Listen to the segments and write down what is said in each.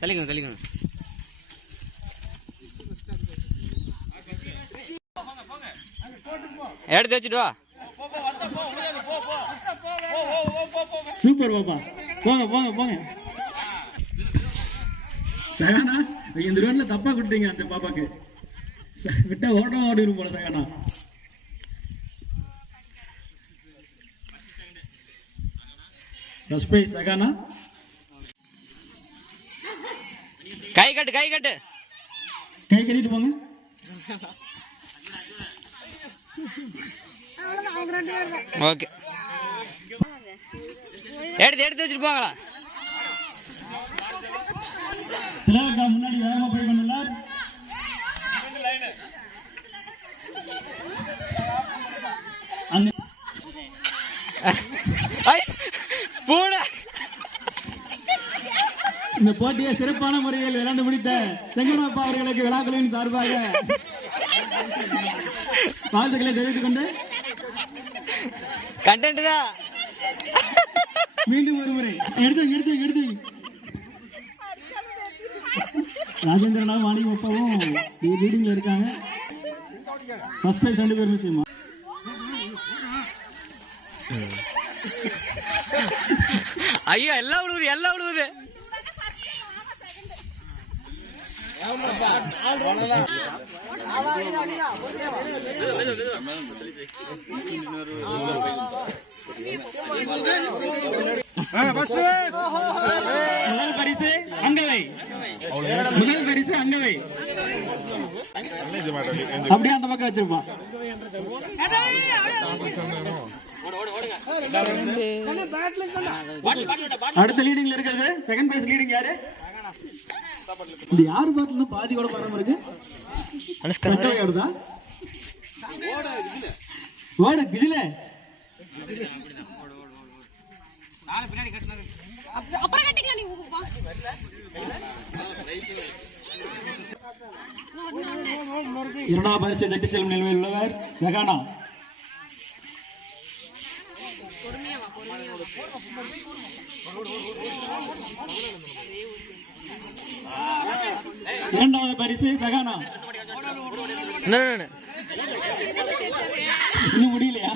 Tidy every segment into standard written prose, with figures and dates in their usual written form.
தள்ளிக்கணும் தள்ளிக்கணும். எடுத்து வச்சுட்டு வா. சூப்பர் பாப்பா, போங்க போங்க போங்க. சகானா இந்த ரோட்ல தப்பா கொடுத்தீங்க அந்த பாப்பாக்கு. விட்டா ஓடிடும் போல சகானா. First prize Sahana. கை கட்டு கை கட்டு. கை கட்டிட்டு போங்க. ஓகே, எடுத்து எடுத்து வச்சுட்டு போங்களா. முன்னாடி வேகமா போய் கொண்டுள்ளார். இந்த போட்டியை சிறப்பான முறையில் விளையாண்டு முடித்த செங்கனப்பா அவர்களுக்கு விழாக்களின் சார்பாக வாழ்த்துக்களை தெரிவித்துக் கொண்டு கண்டென்ட் தான். மீண்டும் ஒரு முறை எடுத்து ராஜேந்திரனாவும் மாணிக்க அப்பாவும் லீடிங்ல இருக்காங்க. ஃபர்ஸ்ட் பிரைஸ் 2 பேருமே செய்யுமா. ஐயோ எல்லாம் விழுவுது எல்லாம் விழுவுது. முதல் பரிசு அங்கவை, முதல் பரிசு அங்கவை. அப்படியே அந்த பக்கம் வச்சிருப்பான். அடுத்த லீடிங்ல இருக்கிறது செகண்ட் பிரைஸ். லீடிங் யாரு? இது யாரு பாட்டுல பாதி கூட பாராம இருக்கு. வருதா ஓடு கிஜில. இரண்டாவது பரிசை தட்டி செல்லும் நிலையில் உள்ளவர் சகானா. இரண்டாவது பரிசு சகானா. இன்னும் முடியலையா?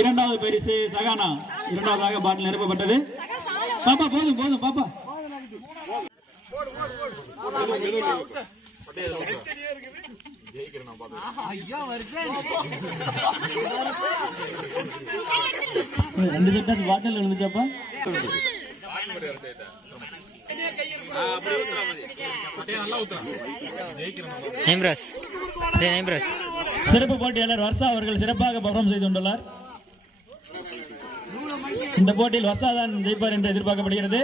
இரண்டாவது பரிசு சகானா. இரண்டாவதாக பாட்டில் நிரப்பப்பட்டது. பாப்பா போதும் போதும் பாப்பா. ரெண்டு செட் பாட்டில் இருந்துச்சாப்பா. சிறப்பு போட்டியாளர் வர்ஷா அவர்கள் சிறப்பாக பர்ஃபார்ம் செய்து கொண்டுள்ளார். இந்த போட்டியில் வர்ஷா தான் ஜெயிப்பார் என்று எதிர்பார்க்கப்படுகிறது.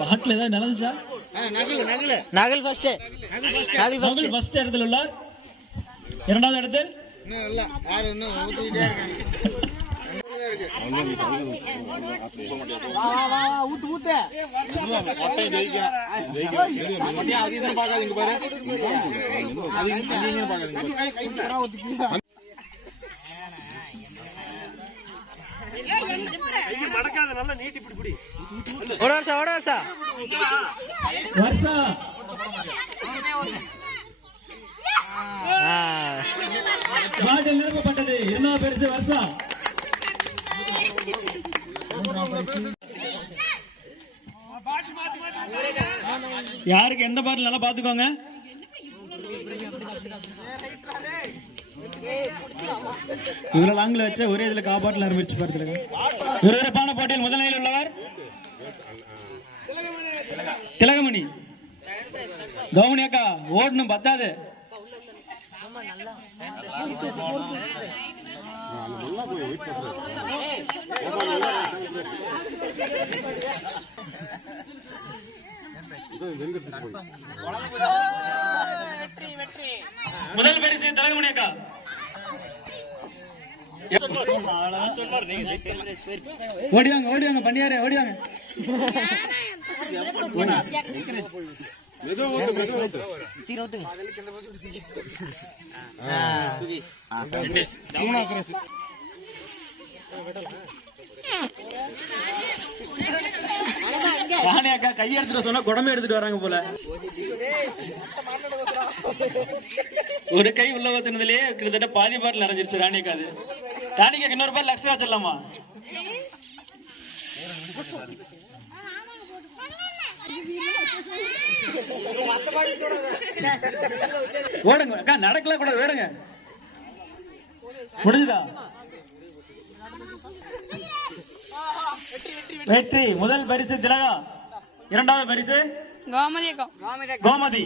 பாட்டில் ஏதாவது நடந்துச்சா? நகல் ஃபர்ஸ்ட் இடத்தில் உள்ளார். இரண்டாவது இடத்தில் வர்ஷா. பாட்டில் நிரப்பப்பட்டது. இரண்டாவது பரிசு வர்ஷா. யாருக்கு எந்த பாட்டில் நல்லா பாத்துக்கோங்க. இவ்வளவு லாங்கில வச்ச ஒரே இதுல காப்பாட்டில் ஆரம்பிச்சு பார்த்துருங்க. விறுவிறுப்பான போட்டியில் முதல் நிலையில் உள்ளவர் திலகமணி. கவுனி அக்கா ஓடணும் பத்தாது. முதல் பரிசு திலகமணி அக்கா. ஓடிவாங்க ஓடிவாங்க பண்ணியாரு ஓடிவாங்க. ராணி அக்கா கையெடுத்துட்டு சொன்னா குடமே எடுத்துட்டு வராங்க போல. ஒரு கை உள்ள ஊத்துனதுலயே கிட்டத்தட்ட பாதி பாட்டில் நிறைஞ்சிருச்சு ராணி அக்கா. அது ராணிக்கு இன்னொரு பாட்டில் எக்ஸ்ட்ரா வச்சிடலாமா? ஓடுங்க அக்கா, நடக்கல கூட ஓடுங்க. முடிஞ்சுதா? வெற்றி. முதல் பரிசு திலகா, இரண்டாவது பரிசு கோமதி.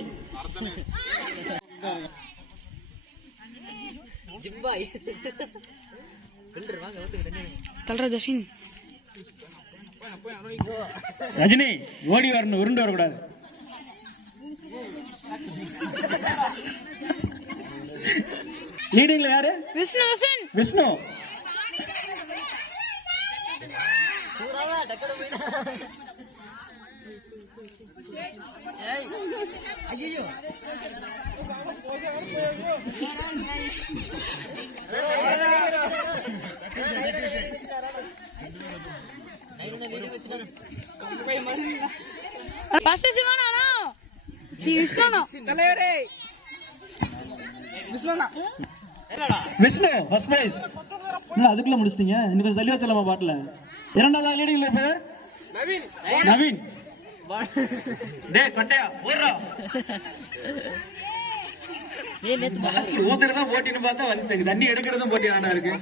ரஜினி ஓடி வரணும், உருண்டு வரக்கூடாது. லீடிங்ல யாரு? விஷ்ணு. Vishnu first prize. அதுக்குள்ள முடிச்சிட்டீங்க. இன்னும் கொஞ்சம் தள்ளி வச்சலாமா பாட்டுல? இரண்டாவது லீடிங்ல இப்ப நவீன். டேய் கொட்டையா ஓடுறா. ஊத்துறதா போட்டின்னு பார்த்தா வந்து தண்ணி எடுக்கிறதும் போட்டி ஆனா இருக்கு.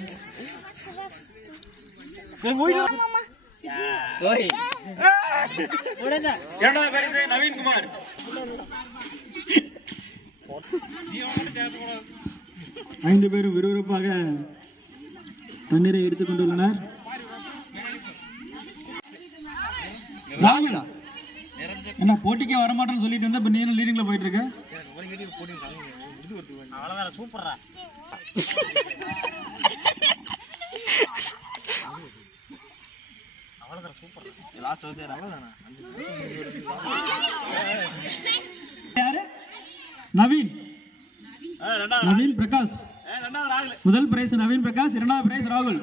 இரண்டாவது பரிசு நவீன் குமார். ஐந்து பேரும் விறுவிறுப்பாக தண்ணீரை எடுத்துக் கொண்டுள்ளனர். என்ன போட்டிக்கே வரமாட்டேன்னு சொல்லிட்டு இருந்தா இப்ப நீ லீடிங்ல போயிட்டு இருக்க. சூப்பரா யாரு? நவீன் பிரகாஷ். முதல் பிரைஸ் நவீன் பிரகாஷ், இரண்டாவது பிரைஸ் ராகுல்.